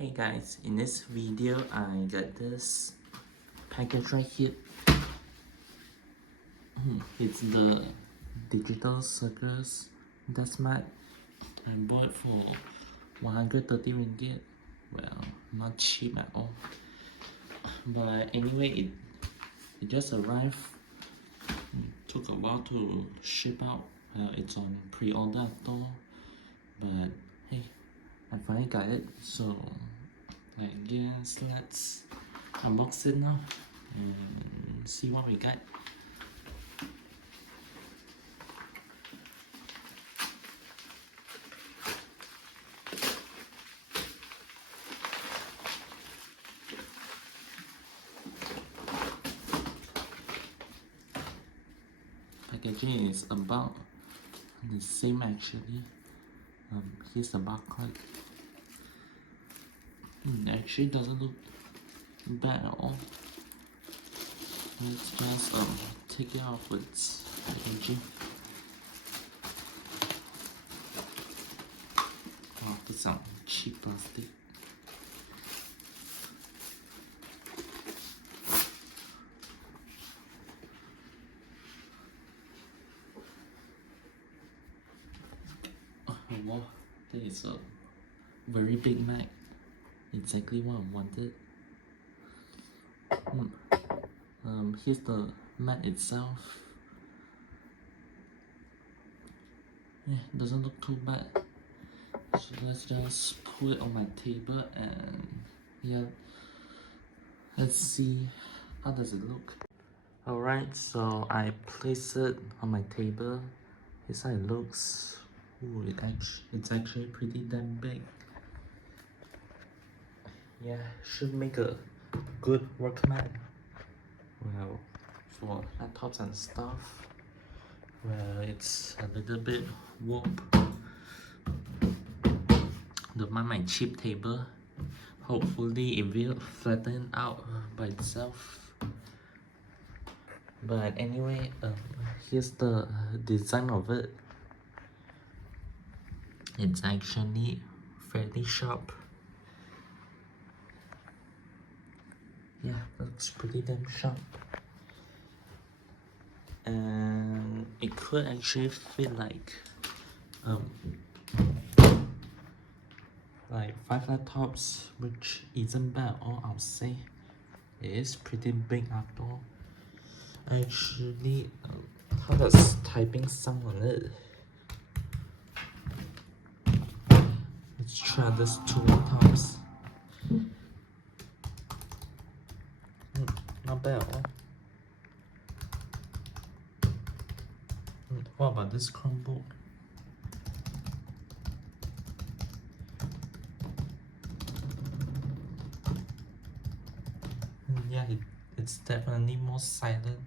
Hey guys, in this video I got this package right here. It's the digital Circus Deskmat. I bought it for 130 ringgit. Well, not cheap at all. But anyway, it just arrived. Took a while to ship out. It's on pre-order though. But hey, I finally got it. So I guess let's unbox it now and see what we got. Packaging is about the same actually. Here's the barcode. Actually doesn't look bad at all. Let's just take it off with its packaging. Wow, this is some cheap plastic. Wow, that is a very big Mac. Exactly what I wanted. Here's the mat itself. Yeah, doesn't look too bad. So let's just put it on my table and yeah, let's see how does it look. Alright, so I place it on my table. Here's how it looks. Ooh, it's actually pretty damn big. Yeah, should make a good work mat. Well, for laptops and stuff, well, it's a little bit warped. Don't mind my cheap table. Hopefully it will flatten out by itself. But anyway, here's the design of it. It's actually fairly sharp. Yeah, looks pretty damn sharp. And it could actually fit like 5 laptops, which isn't bad at all, I'll say. It is pretty big after all. Actually, how does typing sound on it? Let's try this 2 laptops. Not bad at all. What about this Chromebook? Yeah, it's definitely more silent.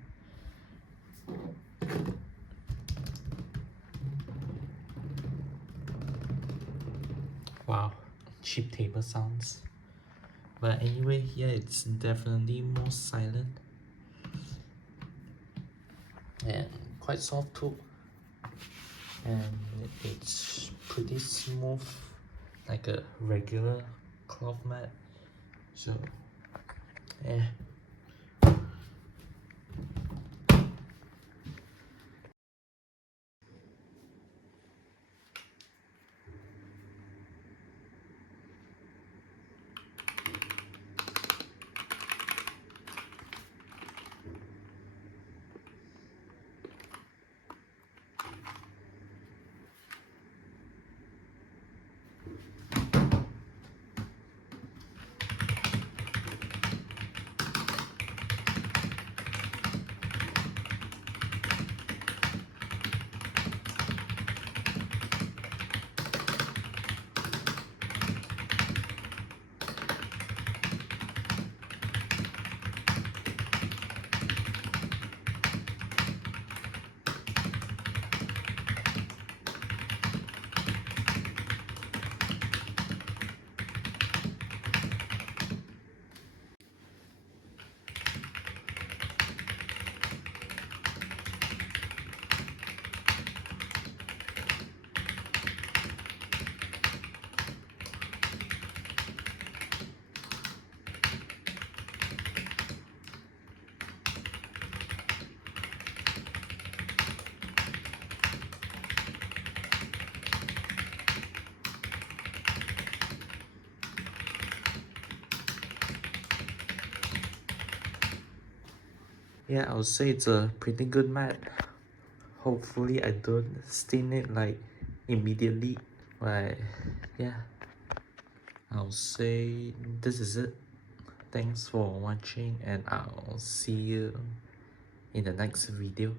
Wow, cheap table sounds. But anyway, yeah, it's definitely more silent. And quite soft too. And it's pretty smooth, like a regular cloth mat. So, yeah. yeah, I'll say it's a pretty good mat. Hopefully I don't stain it like immediately. But yeah, I'll say this is it. Thanks for watching and I'll see you in the next video.